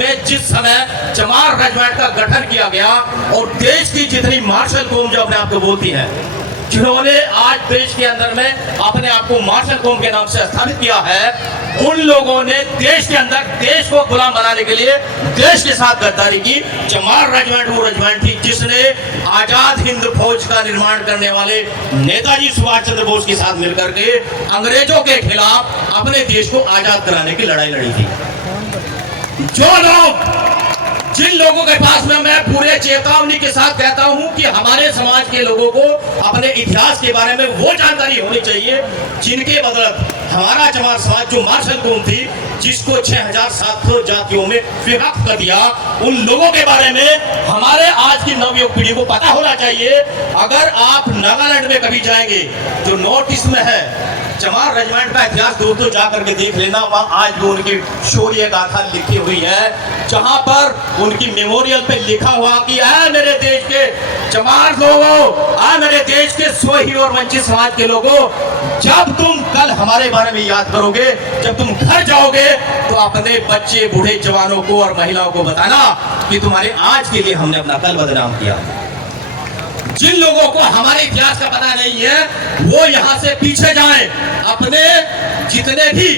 में जिस समय चमार रेजिमेंट का गठन किया गया और देश की जितनी मार्शल कौम जो अपने आप को बोलती है, जिन्होंने आज देश के अंदर में अपने आप को मार्शल कौम के नाम से स्थापित किया है, उन लोगों ने देश के अंदर देश को गुलाम बनाने के लिए देश के साथ गद्दारी की। चमार रेजिमेंट वो रेजिमेंट थी जिसने आजाद हिंद फौज का निर्माण करने वाले नेताजी सुभाष चंद्र बोस के साथ मिलकर के अंग्रेजों के खिलाफ अपने देश को आजाद कराने की लड़ाई लड़ी थी। जो लोग, जिन लोगों के पास में मैं पूरे चेतावनी के साथ कहता हूं कि हमारे समाज के लोगों को अपने इतिहास के बारे में वो जानकारी होनी चाहिए जिनके बदौलत हमारा चमार समाज जो मार्शल कौम थी, जिसको 6700 जातियों में विभक्त कर दिया, उन लोगों के बारे में हमारे आज की नवयुवक पीढ़ी को पता होना चाहिए। अगर आप नागालैंड में कभी जाएंगे, जो नॉर्थ ईस्ट में है, चमार रेजिमेंट का इतिहास दोस्तों जाकर के देख लेना, वहाँ आज भी उनकी शौर्य गाथा लिखी हुई है, जहाँ पर उनकी मेमोरियल पे लिखा हुआ कि ऐ मेरे देश के चमार लोगों, ऐ मेरे देश के सोही और वंचित समाज के लोगों, जब तुम कल हमारे बारे में याद करोगे, जब तुम घर जाओगे तो अपने बच्चे, बूढ़े, जवानों को और महिलाओं को बताना कि तुम्हारे आज के लिए हमने अपना कल बदनाम किया। जिन लोगों को हमारे इतिहास का पता नहीं है वो यहाँ से पीछे जाएं। अपने जितने भी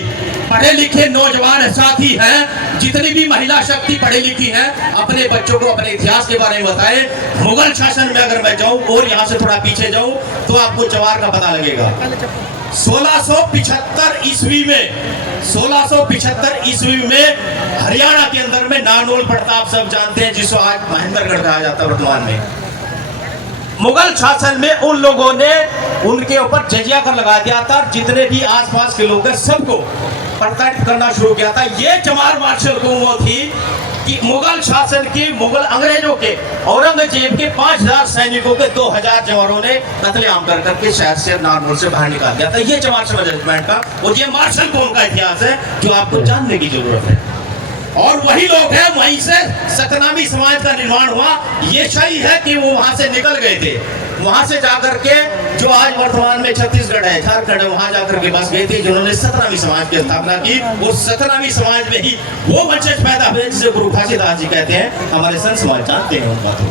पढ़े लिखे नौजवान साथी हैं, जितनी भी महिला शक्ति पढ़ी लिखी है, अपने बच्चों को अपने इतिहास के बारे में बताएं। मुगल शासन में अगर मैं जाऊं और यहाँ से थोड़ा पीछे जाऊं तो आपको चमार का पता लगेगा। 1675 ईस्वी में 1675 ईस्वी में हरियाणा के अंदर में नारनौल पड़ता, आप सब जानते हैं, जिसको आज महेंद्रगढ़ कहा जाता है वर्तमान में। मुगल शासन में उन लोगों ने उनके ऊपर जजिया कर लगा दिया था, जितने भी आसपास के लोग हैं सबको प्रताड़ित करना शुरू किया था। ये चमार मार्शल कौम वो थी कि मुगल शासन की, मुगल अंग्रेजों के, औरंगजेब के 5000 सैनिकों के 2000 जवानों ने कत्लेआम कर करके शहर से, नारनौल से बाहर निकाल दिया था। ये चमार समाज रेजिमेंट का और ये मार्शल कौम का इतिहास है जो आपको जानने की जरूरत है। और वही लोग हैं, वहीं से सतनामी समाज का निर्माण हुआ। ये सही है कि वो वहां से निकल गए थे, वहां से जाकर के जो आज वर्तमान में छत्तीसगढ़ है, झारखंड है, वहां जाकर के बस गए थे जिन्होंने सतनामी समाज की स्थापना की। वो सतनामी समाज में ही वो वंशज पैदा हुए जिसे गुरु घासीदास जी कहते हैं। हमारे संत समाज जानते हैं उन बातों,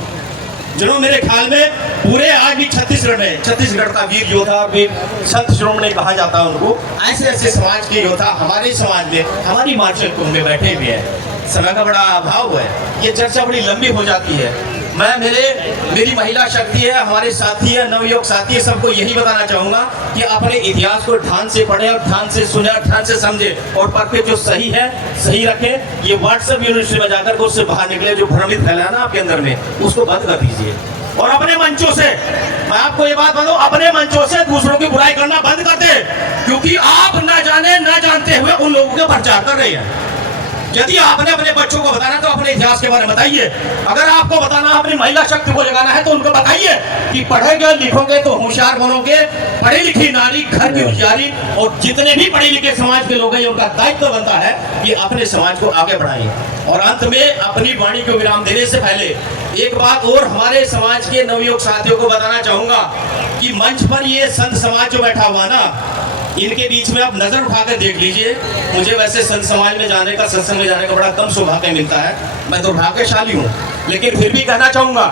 जिन्होंने मेरे ख्याल में पूरे आज भी छत्तीसगढ़ में, छत्तीसगढ़ का वीर योद्धा, वीर संत शिरोमणि कहा जाता है उनको। ऐसे ऐसे समाज के योद्धा हमारे समाज में, हमारी मार्शल कौम में बैठे हुए हैं। समय का बड़ा अभाव है, ये चर्चा बड़ी लंबी हो जाती है। मैं मेरी महिला शक्ति है, हमारे साथी है, नवयुवक साथी है, सबको यही बताना चाहूंगा कि अपने इतिहास को ध्यान से पढ़े और ध्यान से सुने और ध्यान से समझे और परखे, जो सही है सही रखें। ये व्हाट्सएप यूनिवर्सिटी में जाकर के उससे बाहर निकले, जो भ्रमित फैलाना आपके अंदर में, उसको बंद कर दीजिए। और अपने मंचों से, मैं आपको ये बात बताऊं, अपने मंचों से दूसरों की बुराई करना बंद कर दे, क्योंकि आप न जाने न जानते हुए उन लोगों के प्रचार कर रहे हैं। यदि आपने अपने बच्चों को बताना तो अपने इतिहास के बारे में बताइए। अगर आपको बताना, अपनी महिला शक्ति को जगाना है तो उनको बताइए कि पढ़ोगे लिखोगे तो होशियार बनोगे। पढ़ी लिखी नारी घर की उजियारी, और जितने भी पढ़े लिखे समाज के लोग हैं उनका दायित्व बनता है कि अपने समाज को आगे बढ़ाएं। और अंत में अपनी वाणी को विराम देने से पहले एक बात और हमारे समाज के नवयुवक साथियों को बताना चाहूंगा कि मंच पर ये संत समाज जो बैठा हुआ ना, इनके बीच में आप नजर उठाकर देख लीजिए। मुझे वैसे संत समाज में जाने का, सत्संग में जाने का बड़ा कम सौभाग्य मिलता है, मैं तो भाग्यशाली हूँ, लेकिन फिर भी कहना चाहूंगा,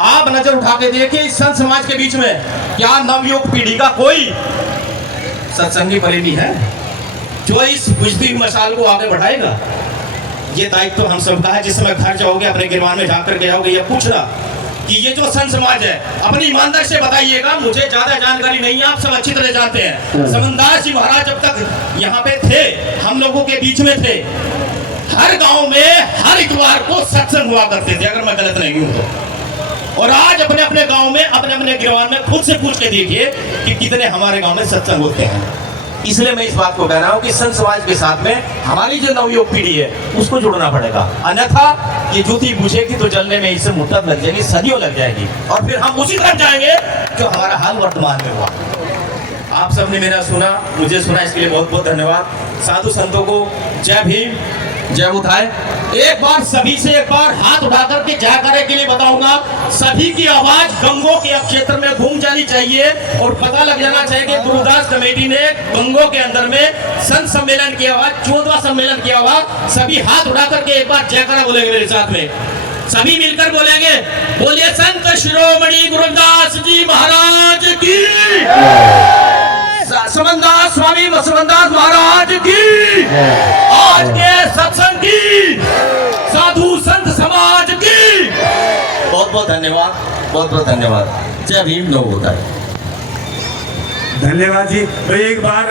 आप नजर उठा के देखिए इस संत समाज के बीच में क्या नवयुवक पीढ़ी का कोई सत्संगी प्रेमी है जो इस बुझती हुई मशाल को आगे बढ़ाएगा? ये दायित्व हम सबका है। जिस समय घर जाओगे, अपने गिरवान में जाकर के जाओगे, ये पूछना कि ये जो संत समाज है, अपनी ईमानदारी से बताइएगा। मुझे ज्यादा जानकारी नहीं है, आप सब अच्छी तरह जानते हैं। समनदास जी महाराज जब तक यहाँ पे थे, हम लोगों के बीच में थे, हर गांव में हर इतवार को सत्संग हुआ करते थे, अगर मैं गलत नहीं हूं तो। और आज अपने अपने गांव में, अपने अपने गिरवान में खुद से पूछ के देखिए कि कितने हमारे गांव में सत्संग होते हैं। इसलिए मैं इस बात को कह रहा हूं कि संत समाज के साथ में हमारी जो नवयुवक पीढ़ी है उसको जुड़ना पड़ेगा, अन्यथा ये जूती बुझेगी तो जलने में इससे मुद्दत लग जाएगी, सदियों लग जाएगी, और फिर हम उसी तरफ जाएंगे जो हमारा हाल वर्तमान में हुआ। आप सबने मेरा सुना, मुझे सुना, इसके लिए बहुत बहुत धन्यवाद। साधु संतों को जय भीम। जय उठाए। एक बार सभी से एक बार हाथ उठा करके जय करे के लिए बताऊंगा। सभी की आवाज गंगों के क्षेत्र में घूम जानी चाहिए और पता लग जाना चाहिए कि गुरुदास कमेटी ने गंगों के अंदर में संत सम्मेलन की आवाज, 14वां सम्मेलन की आवाज, सभी हाथ उठा करके एक बार जयकारा बोलेंगे मेरे साथ में, सभी मिलकर बोलेंगे, बोलिए संत शिरोमणि गुरुदास जी महाराज की, समनदास स्वामी समनदास महाराज की, आज के सत्संग की, साधु संत समाज की। बहुत बहुत धन्यवाद, बहुत बहुत धन्यवाद। जय भीम। लोग होता है। धन्यवाद जी। तो एक बार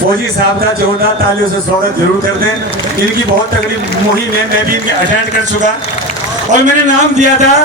फौजी साहब का जोरदार तालियों से स्वागत जरूर कर दें। इनकी बहुत तगड़ी मुहिम है, मैं भी इनके अटेंड कर चुका और मैंने नाम दिया था